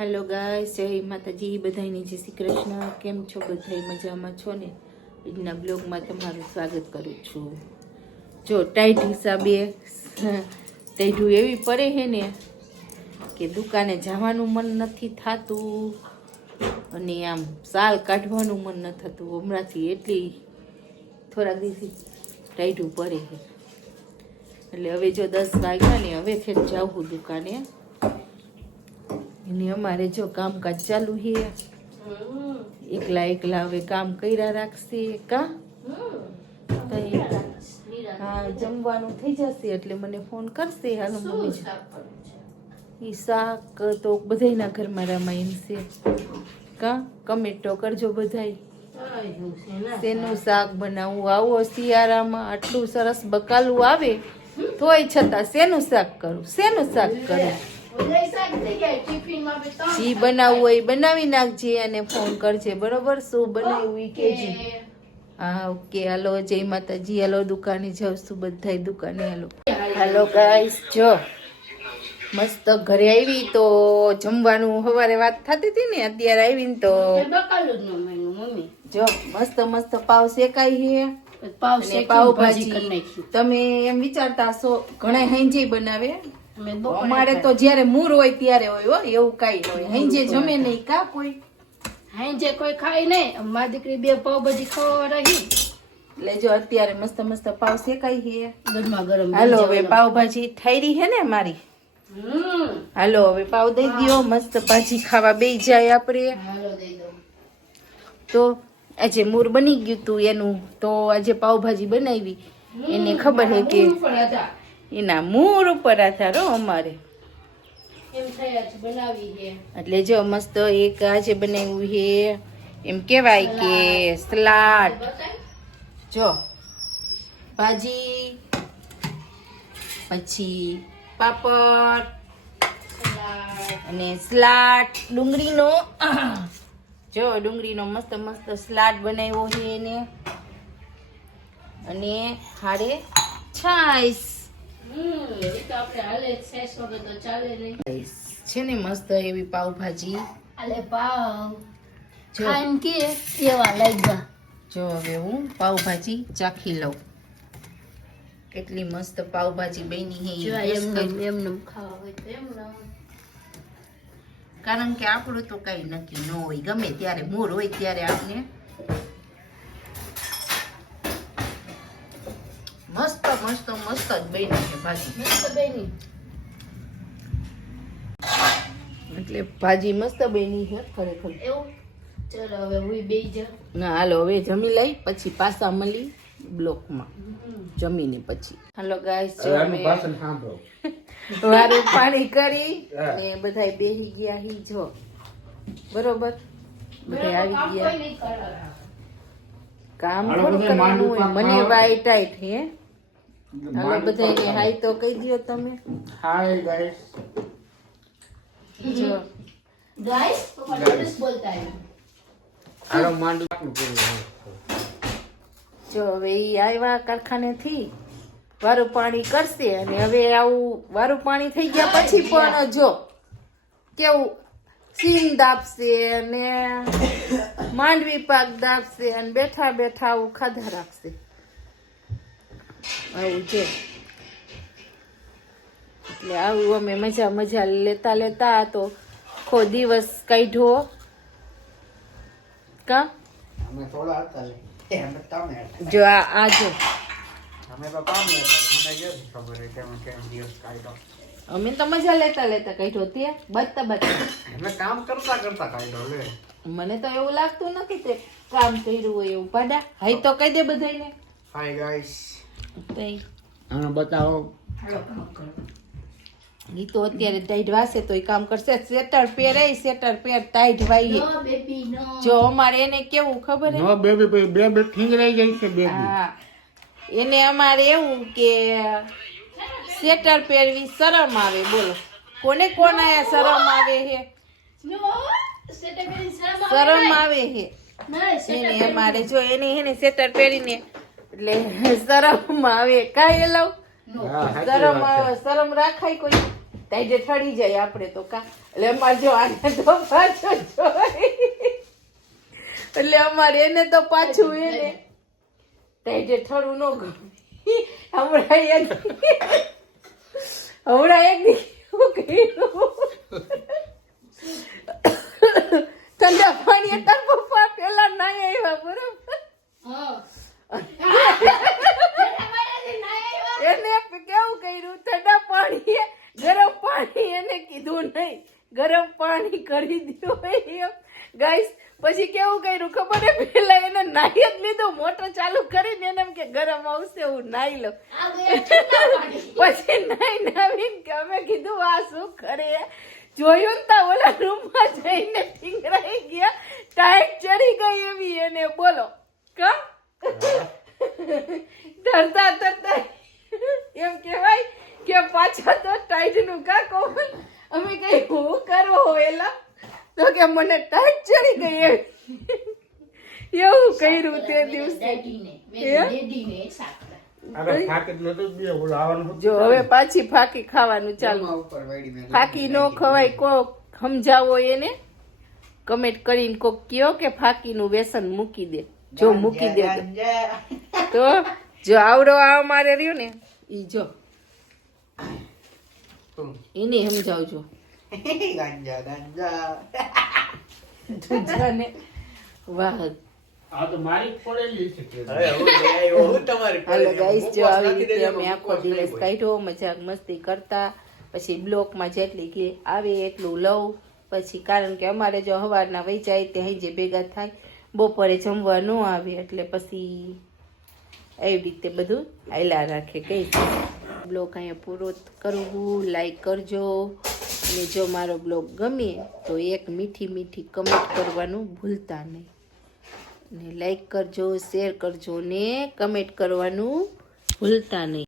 Hello guys, જય માતાજી બધાની, જય શ્રી કૃષ્ણ. કેમ છો બધા? મજામાં છો ને? આજના બ્લોગમાં તમારું સ્વાગત કરું છું. જો ટાઈટ હિસાબે ટાઈટું એવી પડે છે ને કે દુકાને જવાનું મન નથી થતું અને આમ સાલ કાઢવાનું મન ન થતું. હમણાંથી એટલી થોડાક દિવસથી ટાઈટું પડે છે એટલે હવે જો 10 વાગ્યા ને હવેથી જ જાઉં દુકાને. અને અમારે જો કામકાજ ચાલુ છે. એકલા હવે કામ કર્યા રાખશે. હા, જમવાનું થઈ જશે એટલે મને ફોન કરશે. હાલો મમ્મી, ઈ શાક તો બધાયના ઘરમાં રામાયણ છે. કમેન્ટ તો કરજો બધાય શેનું શાક બનાવવું. આવો શિયાળામાં આટલું સરસ બકાલું આવે તોય છતાં શેનું શાક કરું. જી બનાવવું હોય બનાવી નાખજે અને ફોન કરજે, બરોબર? શું બનાવ્યું એ કહેજે. હા, ઓકે. હાલો, જય માતાજી. હાલો, દુકાને જાવશું બધાય દુકાને. હાલો ગાઈસ, જો મસ્ત ઘરે આવી તો જમવાનું સવારે વાત થતી હતી ને, અત્યારે આવીને તો જો મસ્ત પાવ શેકાઈ છે. પાવભાજી તમે એમ વિચારતા હશો ઘણા હેંજે બનાવે. અમારે તો જયારે મૂર હોય ત્યારે હોય હો, એવું કઈ હોય. હેંજે જમે નહીં કા કોઈ? હેંજે કોઈ ખાય નહીં. મારી દીકરી 2 પાવભાજી ખાવા રહી એટલે જો અત્યારે મસ્ત પાવ શેકાઈ છે ગરમા ગરમ. હાલો હવે પાવભાજી થઈ રહી છે ને મારી. હાલો હવે પાવ દઈ દો, મસ્ત ભાજી ખાવા બેસી જાય આપણે. હાલો દઈ દો. તો આજે મૂર બની ગયું તું એનું, તો આજે પાવભાજી બનાવી. એને ખબર છે કે એના મૂળ ઉપર આધાર અમારે એમ થયા છે બનાવી છે એટલે જો મસ્ત એક આજે બનાવ્યું છે એમ કેવાય કે સલાડ. જો ભાજી, પછી પાપડ અને સલાડ ડુંગળીનો. જો ડુંગળીનો મસ્ત સલાડ બનાવ્યો છે એને, અને હારે છાશ છે ને મસ્ત એવી પાવભાજી. જો હવે હું પાવભાજી ચાખી લઉં કેટલી મસ્ત પાવભાજી બની છે. કારણ કે આપણું તો કઈ નક્કી ન હોય, ગમે ત્યારે મૂડ હોય ત્યારે આપણે મસ્ત જ બની છે ભાજી. મસ્ત બની એટલે ભાજી મસ્ત બની છે ખરેખર. એવું. ચલો હવે હું બેસી જા. ના હાલો હવે જમી લઈ, પછી પાછા મળી બ્લોકમાં જમીને પછી. હાલો ગાઈસ, વારું પાણી કરી ને બધાય બેસી ગયા હી. જો બરોબર બધા આવી ગયા. કામ થોડું કરવાનું હોય, મને વાય ટાઈટ હે. હાલો બધાને હાય તો કહી દો તમે. Hi guys. જો ગાઈસ તો મને બોલતા હે. આરો માંડું આપનું પૂરું. જો હવે ઈ આવ્યા કારખાનેથી, વારું પાણી કરશે. અને હવે આવું વારું પાણી થઈ ગયા પછી પણ જો કેવું સીન દાબશે અને માંડવી પાક દાબશે અને બેઠા આવું ખાધા રાખશે. આવું છે એટલે આવું અમે મજા લેતા તો ખો દિવસ કાઢ્યો. કા અમે થોડા હતા લે અમે તમે હતા. જો આ જો અમે તો કામ લેતા, મને જે ખબર છે કેમ દિવસ કાઢ્યો. અમે તો મજા લેતા કાઢ્યો. તે બચતા અમે કામ કરતા કાઢ્યો લે. મને તો એવું લાગતું નથી તે કામ કર્યું હોય એવું. પાડા હાઈ તો કહી દે બધાને. Hi guys. કઈ આને બતાવો. ઈ તો અત્યારે ટાઈટ વાસે તો એ કામ કરશે. સ્વેટર પહેર ટાઈટ વાઈએ. No baby no. જો અમારે એને કેવું ખબર હે? નો બેબી બે ઠીંગરાઈ જાય છે બેબી. હા, એને અમારે એવું કે સ્વેટર પહેરવી શરમ આવે. બોલો કોને આ શરમ આવે હે? નો સેટા બેની શરમ આવે હે ના એને અમારે. જો એને સ્વેટર પહેરીને એટલે શરમ આવે. કાંઈ એલાવ શરમ રાખાય કોઈ? તાઈ જે ઠરી જાય આપણે તો કા એટલે અમારે જો આને તો પાછો જોઈ એટલે અમારે એને તો પાછું એને તાઈ જે ઠરું ન ગયું હમણાં એક શું કર્યું ઠંડા પાણી તાર પપ્પા પેલા નાઈ આવ્યા બરોબર એને કેવું કર્યું ઠંડા પાણી ગરમ પાણી એને કીધું નહીં ગરમ પાણી કરી દીધું એમ ગાઈસ પછી કેવું કર્યું ખબર હે પેલા એને નાઈ જ લીધું મોટર ચાલુ કરીને એને એમ કે ગરમ આવશે હું નાઈ લઉં પછી નાઈ નાવીને કે અમે કીધું આ શું કરે જોયું ને તા ઓલા રૂમમાં જઈને ઠીંગરાઈ ગયા ટાઈટ ચડી ગઈ એવી એને બોલો કા ડરતા ડરતા એમ કહેવાય કે પાછા તો ટાઈટ નું કા કહું અમે કઈ હું કરવો એલા તો કે મને ટાઈટ ચડી ગઈ એવી એવું કર્યું તે દિવસે જો હવે પાછી ફાકી ખાવાનું ચાલુ ફાકી નો ખવાય કોક સમજાવો એને કમેન્ટ કરીને કોક કયો કે ફાકી નું વ્યસન મૂકી દે જો મૂકી દે તો જો આવડો આ મારે રહ્યો ને ઈ જો એને સમજાવજો ને વાહ આ તો મારી પડેલી છે હાલો ગાઈસ જો આવી રીતે અમે આખો દિવસ કાઢ્યો મજાક મસ્તી કરતા પછી બ્લોકમાં જેટલી કે આવે એટલું લઉં પછી કારણ કે અમારે જો સવારના વહી જાય તે હજી ભેગા થાય બપોરે જમવા ન આવે એટલે પછી એવી રીતે બધું હાલ્યા રાખે કઈ બ્લોગ અહીંયા પૂરો કરવું લાઈક કરજો અને જો મારો બ્લોગ ગમે તો એક મીઠી મીઠી કમેન્ટ કરવાનું ભૂલતા નહીં ને લાઈક કરજો શેર કરજો ને કમેન્ટ કરવાનું ભૂલતા નહીં